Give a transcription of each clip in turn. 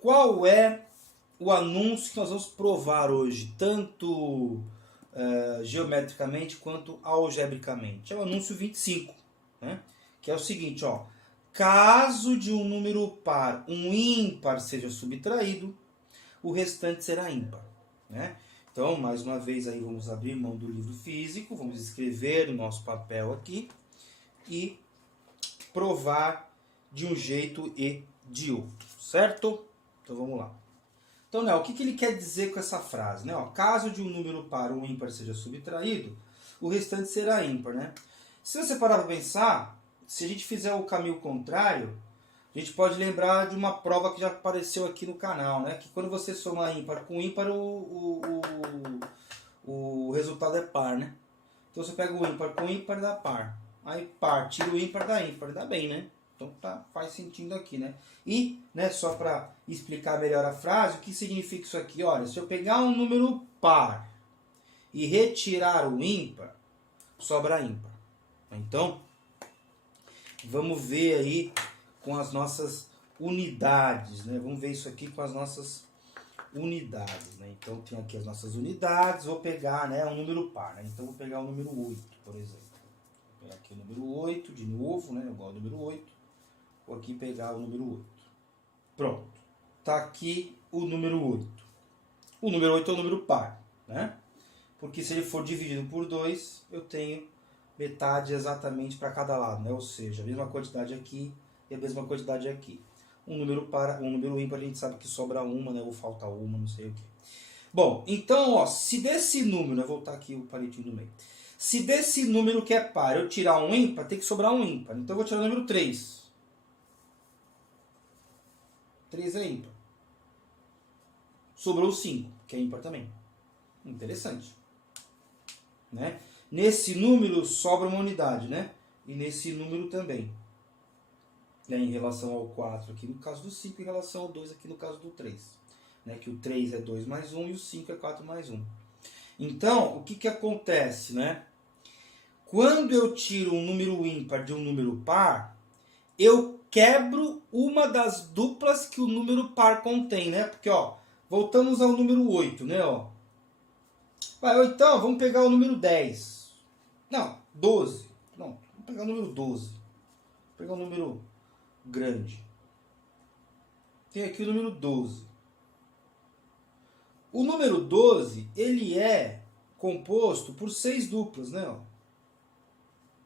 Qual é o anúncio que nós vamos provar hoje, tanto geometricamente quanto algebricamente? É o anúncio 25, né? Que é o seguinte, ó. Caso de um número par, um ímpar seja subtraído, o restante será ímpar, né? Então, mais uma vez, aí vamos abrir mão do livro físico, vamos escrever o nosso papel aqui e provar de um jeito e de outro, certo? Então, vamos lá. Então, né, o que ele quer dizer com essa frase? Né? Ó, caso de um número par ou ímpar seja subtraído, o restante será ímpar, né? Se você parar para pensar, se a gente fizer o caminho contrário, a gente pode lembrar de uma prova que já apareceu aqui no canal, né? Que quando você soma ímpar com ímpar, o resultado é par, né? Então você pega o ímpar com ímpar, dá par. Aí par, tira o ímpar, dá ímpar, dá bem, né? Então tá, faz sentido aqui, né? E, né, só para explicar melhor a frase, o que significa isso aqui? Olha, se eu pegar um número par e retirar o ímpar, sobra ímpar. Então, vamos ver aí com as nossas unidades, né? Vamos ver isso aqui com as nossas unidades, né? Então tem aqui as nossas unidades, vou pegar, né, um número par, né? Então vou pegar o número 8, por exemplo. Vou pegar aqui o número 8 de novo, né, igual ao número 8. Vou aqui pegar o número 8. Pronto. Tá aqui o número 8. O número 8 é o número par, né? Porque se ele for dividido por 2, eu tenho metade exatamente para cada lado, né? Ou seja, a mesma quantidade aqui e a mesma quantidade aqui. Um número ímpar a gente sabe que sobra uma, né? Ou falta uma, não sei o que. Bom, então, ó, se desse número, né? Vou voltar aqui o palitinho do meio. Se desse número que é par eu tirar um ímpar, tem que sobrar um ímpar. Então eu vou tirar o número 3. 3 é ímpar. Sobrou 5, que é ímpar também. Interessante. Né? Nesse número sobra uma unidade, né? E nesse número também. Né? Em relação ao 4 aqui no caso do 5, em relação ao 2 aqui no caso do 3. Né? Que o 3 é 2 mais 1 e o 5 é 4 mais 1. Então, o que acontece, né? Quando eu tiro um número ímpar de um número par, eu quebro uma das duplas que o número par contém, né? Porque, ó, voltamos ao número 8, né? Ó. Vai, então, vamos pegar o número 10. Não, 12. Não, vamos pegar o número 12. Vou pegar um número grande. Tem aqui o número 12. O número 12, ele é composto por 6 duplas, né? Ó.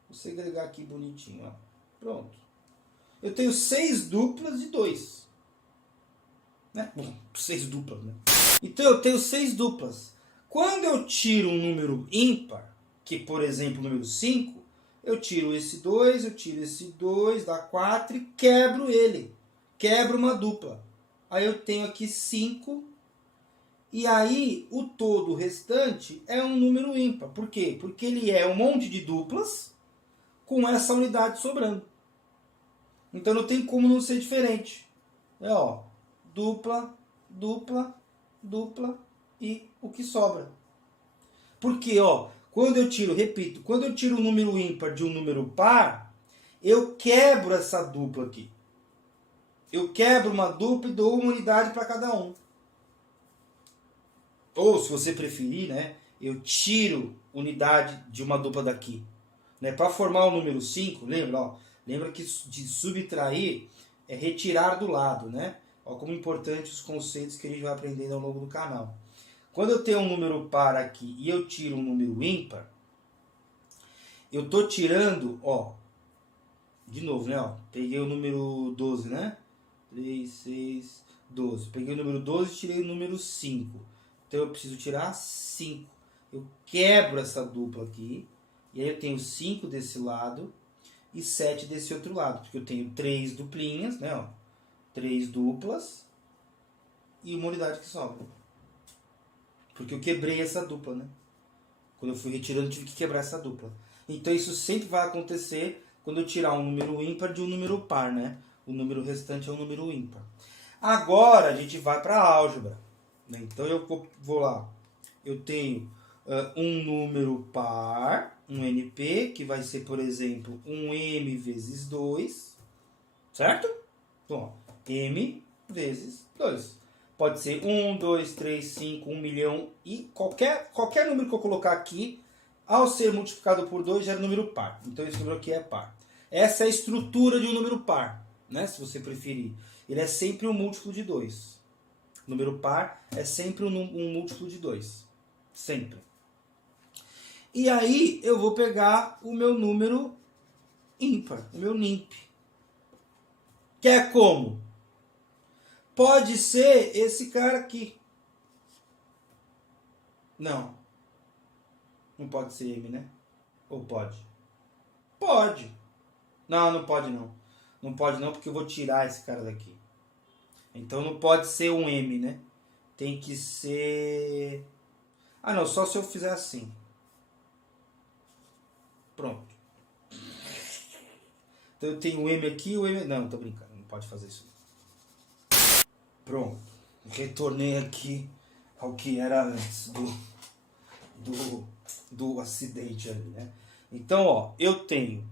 Vou segregar aqui bonitinho, ó. Pronto. Eu tenho 6 duplas de 2. Né? Bom, 6 duplas, né? Então eu tenho 6 duplas. Quando eu tiro um número ímpar, que por exemplo o número 5, eu tiro esse 2, eu tiro esse 2, dá 4 e quebro ele. Quebro uma dupla. Aí eu tenho aqui 5. E aí o todo restante é um número ímpar. Por quê? Porque ele é um monte de duplas com essa unidade sobrando. Então não tem como não ser diferente. É, ó, dupla, dupla, dupla e o que sobra. Porque, ó, quando eu tiro, repito, quando eu tiro um número ímpar de um número par, eu quebro essa dupla aqui. Eu quebro uma dupla e dou uma unidade para cada um. Ou, se você preferir, né, eu tiro unidade de uma dupla daqui. Né, para formar o número 5, lembra? Ó, lembra que de subtrair é retirar do lado, né? Ó, como importante os conceitos que a gente vai aprendendo ao longo do canal. Quando eu tenho um número par aqui e eu tiro um número ímpar, eu estou tirando, ó, de novo, né? Ó, peguei o número 12, né? 3, 6, 12. Peguei o número 12 e tirei o número 5. Então eu preciso tirar 5. Eu quebro essa dupla aqui. E aí eu tenho 5 desse lado e 7 desse outro lado. Porque eu tenho 3 duplinhas, né? Ó, 3 duplas e uma unidade que sobra. Porque eu quebrei essa dupla, né? Quando eu fui retirando, eu tive que quebrar essa dupla. Então isso sempre vai acontecer quando eu tirar um número ímpar de um número par, né? O número restante é um número ímpar. Agora a gente vai para a álgebra. Né? Então eu vou lá. Eu tenho um número par, um NP, que vai ser, por exemplo, um M vezes 2. Certo? Então, ó, M vezes 2. Pode ser 1, 2, 3, 5, 1 milhão e qualquer número que eu colocar aqui, ao ser multiplicado por 2, gera número par. Então esse número aqui é par. Essa é a estrutura de um número par, né? Se você preferir. Ele é sempre um múltiplo de 2. Número par é sempre um múltiplo de 2. Sempre. E aí eu vou pegar o meu número ímpar, o meu NIMP. Que é como? Pode ser esse cara aqui. Não. Não pode ser M, né? Ou pode? Pode. Não, não pode não. Não pode não, porque eu vou tirar esse cara daqui. Então não pode ser um M, né? Tem que ser... Ah, não. Só se eu fizer assim. Pronto. Então eu tenho o M aqui e o M... Não, tô brincando. Não pode fazer isso. Pronto. Retornei aqui ao que era antes do acidente ali, né? Então, ó, eu tenho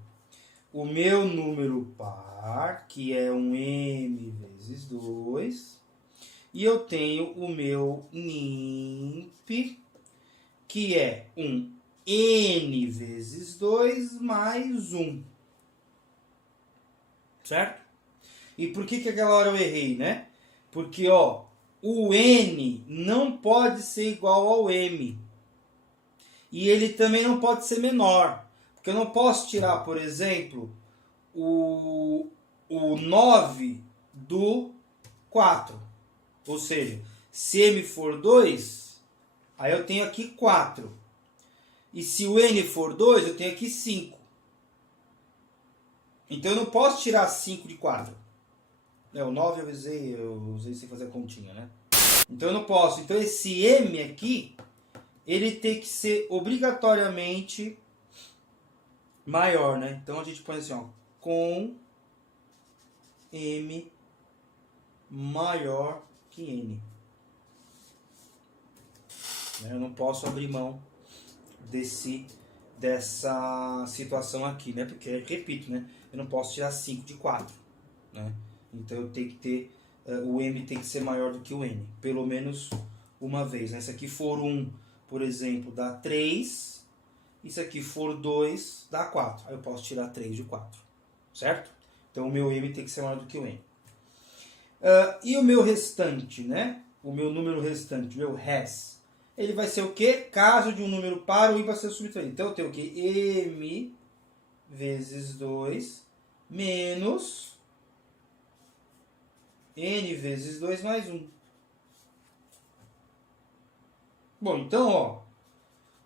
o meu número par, que é um M vezes 2, e eu tenho o meu NIMP, que é um N vezes 2 mais 1. Certo? E por que aquela hora eu errei, né? Porque, ó, o N não pode ser igual ao M. E ele também não pode ser menor. Porque eu não posso tirar, por exemplo, o 9 do 4. Ou seja, se M for 2, aí eu tenho aqui 4. E se o N for 2, eu tenho aqui 5. Então eu não posso tirar 5 de 4. O 9 eu usei sem fazer a continha, né? Então eu não posso. Então esse M aqui, ele tem que ser obrigatoriamente maior, né? Então a gente põe assim, ó, com M maior que N. Eu não posso abrir mão dessa situação aqui, né? Porque, repito, né? Eu não posso tirar 5 de 4, né? Então eu tenho que ter, o M tem que ser maior do que o N, pelo menos uma vez, né? Se aqui for 1, por exemplo, dá 3, e se aqui for 2, dá 4. Aí eu posso tirar 3 de 4, certo? Então o meu M tem que ser maior do que o N. E o meu restante, né? O meu número restante, o meu res, ele vai ser o quê? Caso de um número par, o ímpar ser subtraído. Então eu tenho o quê? M vezes 2 menos N vezes 2 mais 1. Bom, então, ó,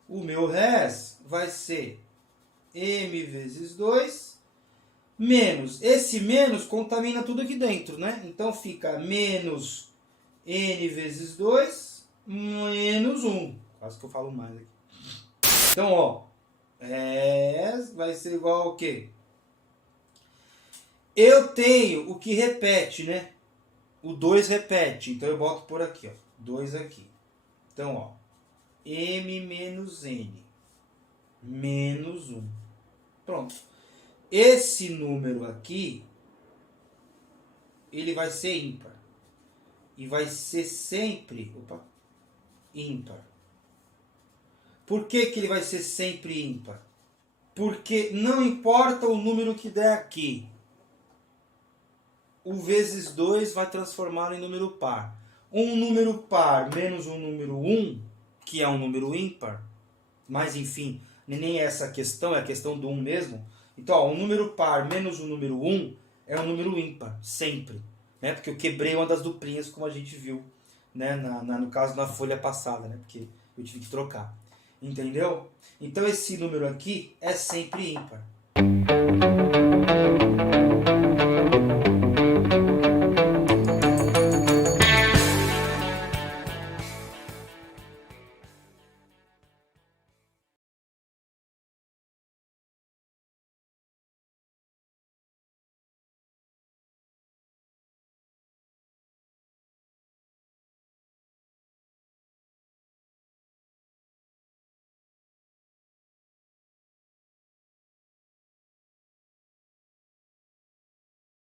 o meu res vai ser M vezes 2 menos. Esse menos contamina tudo aqui dentro, né? Então fica menos N vezes 2 menos 1. Quase que eu falo mais aqui. Então, ó, res vai ser igual ao quê? Eu tenho o que repete, né? O 2 repete, então eu boto por aqui, ó, 2 aqui. Então, ó, M menos N menos 1. Pronto. Esse número aqui, ele vai ser ímpar. E vai ser sempre ímpar. Por que ele vai ser sempre ímpar? Porque não importa o número que der aqui, o vezes 2 vai transformá-lo em número par. Um número par menos um número 1, que é um número ímpar, mas enfim, nem é essa a questão, é a questão do 1 mesmo. Então, ó, um número par menos um número 1 é um número ímpar, sempre. Né? Porque eu quebrei uma das duplinhas, como a gente viu, né? No caso, na folha passada, né? Porque eu tive que trocar. Entendeu? Então, esse número aqui é sempre ímpar.